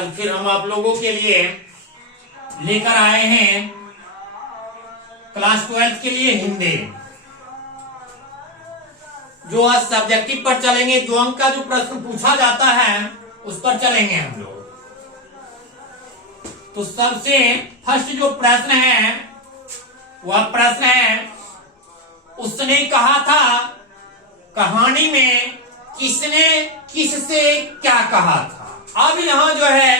आज फिर हम आप लोगों के लिए लेकर आए हैं क्लास 12 के लिए हिंदी। जो आज सब्जेक्टिव पर चलेंगे, 2 अंक का जो प्रश्न पूछा जाता है उस पर चलेंगे हम लोग। तो सबसे फर्स्ट जो प्रश्न है वह प्रश्न है, उसने कहा था कहानी में किसने किससे क्या कहा था। अब यहाँ जो है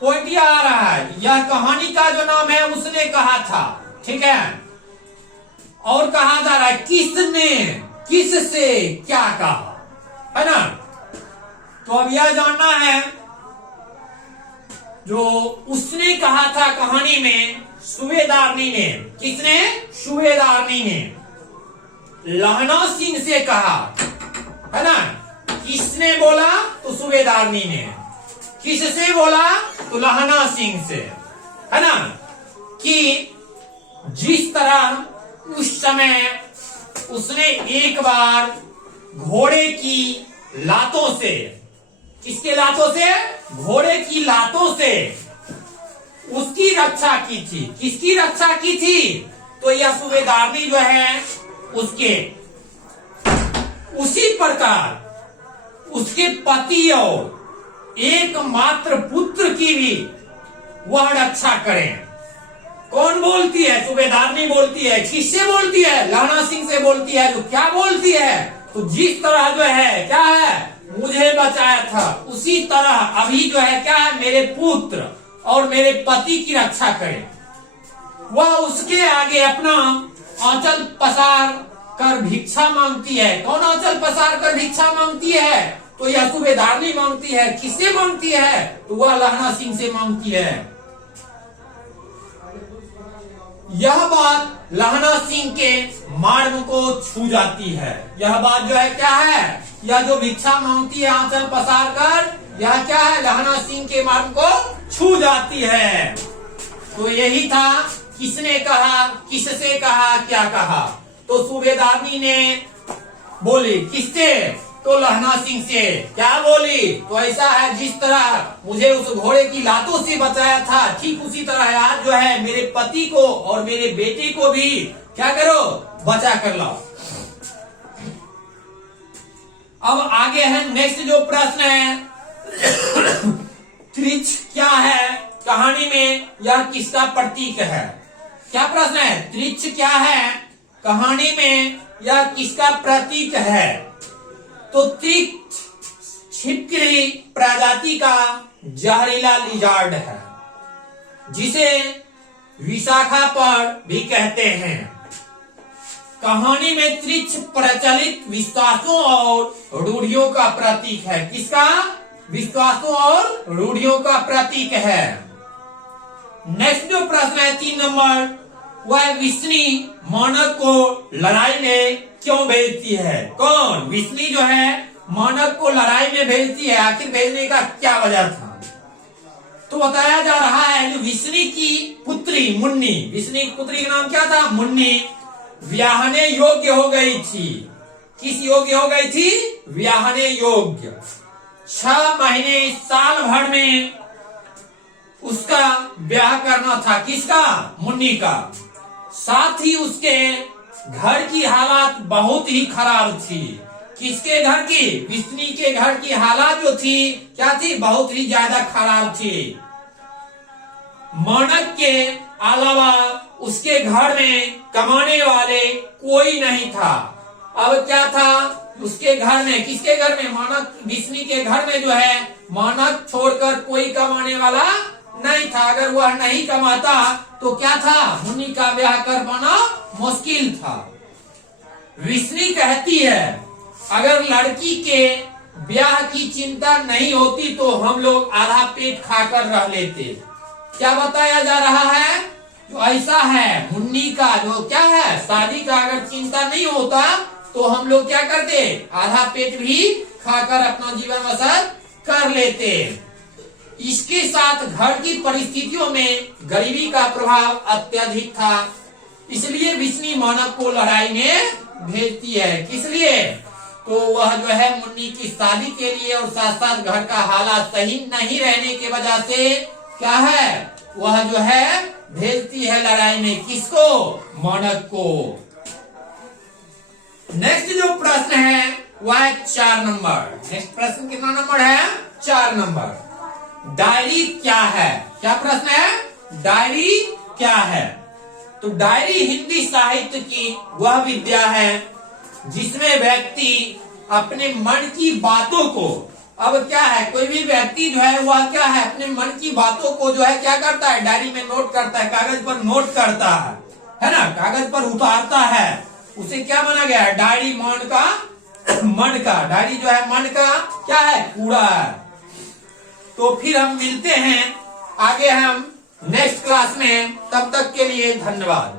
पॉइंट यह आ रहा है, यह कहानी का जो नाम है उसने कहा था, ठीक है, और कहा जा रहा है किसने किससे क्या कहा, है ना। तो अब यह जानना है, जो उसने कहा था कहानी में सूबेदारनी ने, किसने, सूबेदारनी ने लहना सिंह से कहा, है ना। किसने बोला तो सूबेदारनी ने, किससे बोला तो लहना सिंह से, है ना, कि जिस तरह उस समय उसने एक बार घोड़े की लातों से, किसके लातों से, घोड़े की लातों से उसकी रक्षा की थी। किसकी रक्षा की थी, तो यह सूबेदारनी जो है उसके उसी प्रकार उसके पति और एकमात्र पुत्र की भी वह रक्षा करें। कौन बोलती है, सूबेदारनी बोलती है। किससे बोलती है, लहना सिंह से बोलती है। जो क्या बोलती है, तो जिस तरह जो है क्या है, मुझे बचाया था, उसी तरह अभी जो है क्या है, मेरे पुत्र और मेरे पति की रक्षा करें। वह उसके आगे अपना आंचल पसार कर भिक्षा मांगती है। कौन आंचल पसार कर भिक्षा मांगती है, तो यह सूबेदारनी मांगती है। किससे मांगती है, तो वह लहना सिंह से मांगती है। यह बात लहना सिंह के मार्ग को छू जाती है। यह बात जो है क्या है, यह जो भिक्षा मांगती है आंचल पसार कर, यह क्या है, लहना सिंह के मार्ग को छू जाती है। तो यही था, किसने कहा, किससे कहा, क्या कहा। तो सूबेदारनी ने बोली किससे, तो लहना सिंह से। क्या बोली, तो ऐसा है जिस तरह मुझे उस घोड़े की लातों से बचाया था, ठीक उसी तरह आज जो है मेरे पति को और मेरे बेटे को भी क्या करो, बचा कर लाओ। अब आगे है नेक्स्ट जो प्रश्न है, त्रिछ क्या है कहानी में, यह किसका प्रतीक है। क्या प्रश्न है, त्रिछ क्या है कहानी में, यह किसका प्रतीक है। तो त्रिछ छिपकली प्रजाति का जहरीला लिजार्ड है, जिसे विशाखा पर भी कहते हैं। कहानी में त्रिछ प्रचलित विश्वासों और रूढ़ियों का प्रतीक है। किसका, विश्वासों और रूढ़ियों का प्रतीक है। नेक्स्ट जो प्रश्न है 3 नंबर, वह विष्णु मानव को लड़ाई में क्यों भेजती है। कौन, विष्णु जो है मानव को लड़ाई में भेजती है, आखिर भेजने का क्या वजह था। तो बताया जा रहा है जो विष्णु की पुत्री मुन्नी, विष्णु की पुत्री का नाम क्या था, मुन्नी, ब्याहने योग्य हो गई थी। किस योग्य हो गई थी, ब्याहने योग्य। 6 महीने साल भर में उसका ब्याह करना था। किसका, मुन्नी का। साथ ही उसके घर की हालात बहुत ही खराब थी। किसके घर की, विष्णु के घर की हालात जो थी क्या थी, बहुत ही ज्यादा खराब थी। मानव के अलावा उसके घर में कमाने वाले कोई नहीं था। अब क्या था उसके घर में, किसके घर में, मानव, विष्णु के घर में जो है मानव छोड़कर कोई कमाने वाला नहीं था। अगर वह नहीं कमाता तो क्या था, मुन्नी का ब्याह कर पाना मुश्किल था। विष्णु कहती है अगर लड़की के ब्याह की चिंता नहीं होती तो हम लोग आधा पेट खाकर रह लेते। क्या बताया जा रहा है, जो ऐसा है मुन्नी का जो क्या है, शादी का अगर चिंता नहीं होता तो हम लोग क्या करते, आधा पेट भी खाकर अपना जीवन बसर कर लेते। इसके साथ घर की परिस्थितियों में गरीबी का प्रभाव अत्यधिक था, इसलिए विष्णु मानव को लड़ाई में भेजती है। किस लिए, तो वह जो है मुन्नी की शादी के लिए और साथ साथ घर का हालात सही नहीं रहने की वजह से क्या है, वह जो है भेजती है लड़ाई में किसको, मनक को। नेक्स्ट जो प्रश्न है वह है 4 नंबर। नेक्स्ट प्रश्न कितना नंबर है, 4 नंबर। डायरी क्या है, क्या प्रश्न है, डायरी क्या है। तो डायरी हिंदी साहित्य की वह विद्या है जिसमें व्यक्ति अपने मन की बातों को, अब क्या है, कोई भी व्यक्ति जो है वह क्या है, अपने मन की बातों को जो है क्या करता है, डायरी में नोट करता है, कागज पर नोट करता है ना, कागज पर उतारता है, उसे क्या माना गया है, डायरी मन का डायरी जो है मन का क्या है, कूड़ा है। तो फिर हम मिलते हैं आगे हम नेक्स्ट क्लास में, तब तक के लिए धन्यवाद।